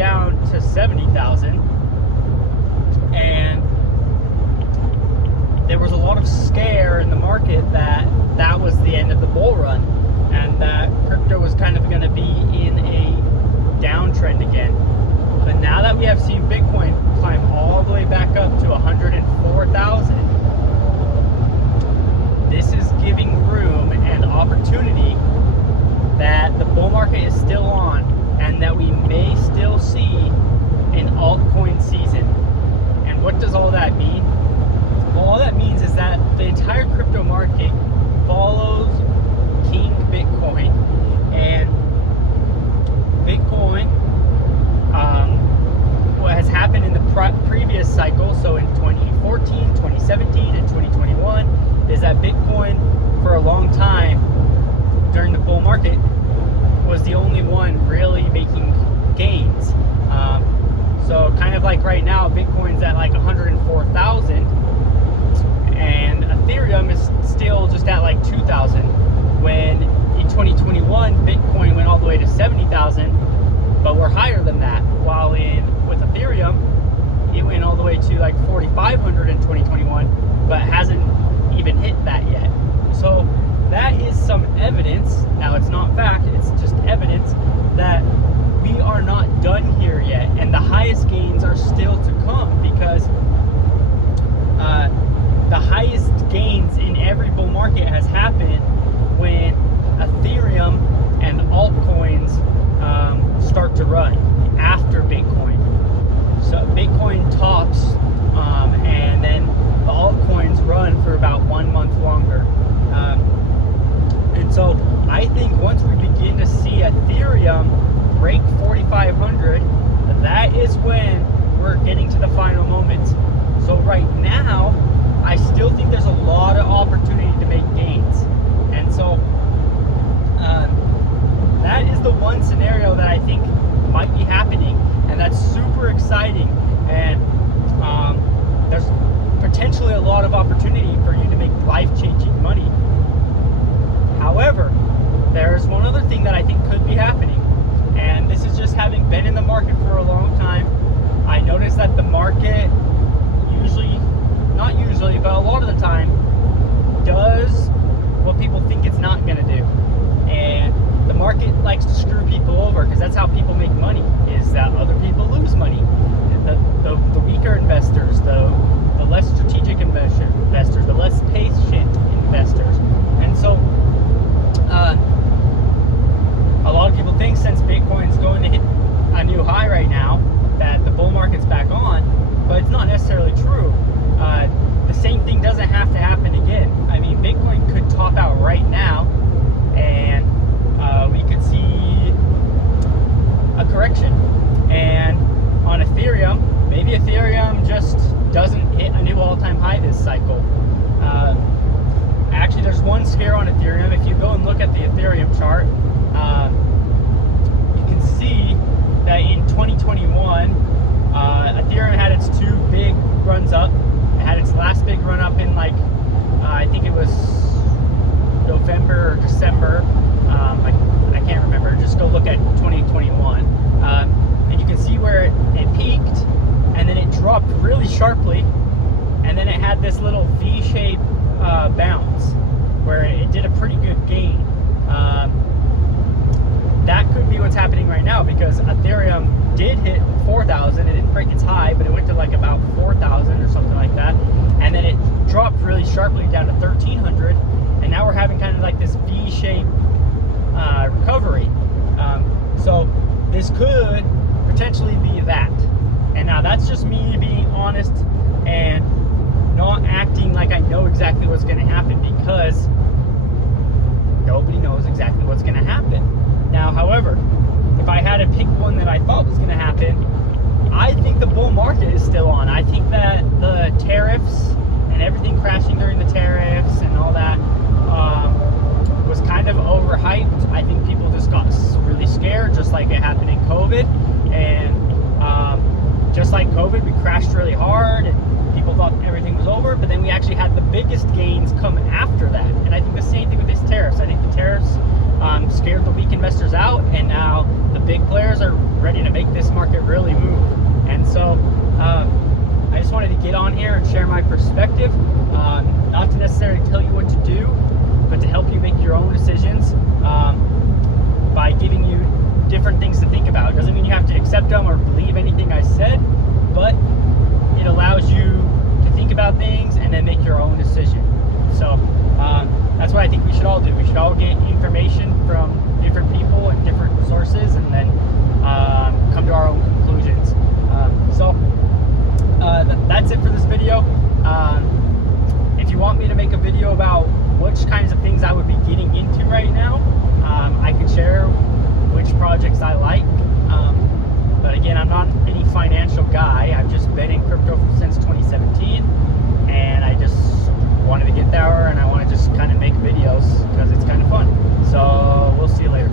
down to 70,000, and there was a lot of scare in the market that that was the end of the bull run, and that crypto was kind of going to be in a downtrend again. But now that we have seen Bitcoin climb all the way back up to 104,000, this is giving room and opportunity that the bull market is still on, and that we may still see an altcoin season. And what does all that mean? Well, all that means is that the entire crypto market follows King Bitcoin, and Bitcoin, what has happened in the previous cycle, so in 2014, 2017, and 2021, is that Bitcoin for a long time during the bull market was the only one really making gains. So kind of like right now, Bitcoin's at like 104,000, and Ethereum is still just at like 2,000, when in 2021 Bitcoin went all the way to 70,000, but we're higher than that, while with Ethereum it went all the way to like 4,500 in 2021, but hasn't even hit that yet. So that is some evidence. Now, it's not fact, it's just evidence that we are not done here yet, and the highest gains are still to come, because the highest gains in every bull market has happened when Ethereum and altcoins start to run after Bitcoin. So Bitcoin tops, and then the altcoins run for about 1 month longer. And so I think once we begin to see Ethereum break 4,500, that is when we're getting to the final moments. So right now, I still think there's a lot of opportunity to make gains. And so that is the one scenario that I think might be happening, and that's super exciting. And there's potentially a lot of opportunity for you to make life-changing money. However, there's one other thing that I think could be happening, and this is just having been in the market for a long time. I noticed that the market not usually, but a lot of the time, does what people think it's not going to do. And the market likes to screw people over, because that's how people make money, is that other people lose money. The weaker investors, the less strategic investors, the less patient investors. And so a lot of people think, since Bitcoin's going to hit a new high right now, that the bull market's back on, but it's not necessarily true. The same thing doesn't have to happen again. I mean, Bitcoin could top out right now, and we could see a correction. And on Ethereum, maybe Ethereum just doesn't hit a new all-time high this cycle. Actually, there's one scare on Ethereum. If you go and look at the Ethereum chart, you can see that in 2021, Ethereum had its two big runs up. It had its last big run up in like, I think it was November or December. I can't remember. Just go look at 2021. And you can see where it peaked, and then it dropped really sharply, and then it had this little V-shaped bounce where it did a pretty good gain. That could be what's happening right now, because Ethereum did hit 4,000. It didn't break its high, but it went to like about 4,000 or something like that, and then it dropped really sharply down to 1,300, and now we're having kind of like this V-shaped recovery. So this could potentially be that. And now that's just me being honest and not acting like I know exactly what's going to happen, because nobody knows exactly what's going to happen. Now, however, if I had to pick one that I thought was going to happen, I think the bull market is still on. I think that the tariffs and everything crashing during the tariffs and all that was kind of overhyped. I think people just got really scared, just like it happened in COVID. And just like COVID, we crashed really hard, and people thought everything was over, but then we actually had the biggest gains come after that. And I think the same thing with these tariffs. I think the tariffs scared the weak investors out, and now the big players are ready to make this market really move. And so I just wanted to get on here and share my perspective, not to necessarily tell you what to do, but to help you make your own decisions by giving you different things to think about. It doesn't mean you have to accept them or believe anything I said, but it allows you to think about things and then make your own decision. So that's what I think we should all do. We should all get information from different people and different sources, and then come to our own conclusions. That's it for this video. If you want me to make a video about which kinds of things I would be getting into right now, I can share which projects I like. But again, I'm not any financial guy. I've just been in crypto since 2017, and I just wanted to get there, and I want to just kind of make videos because it's kind of fun. So we'll see you later.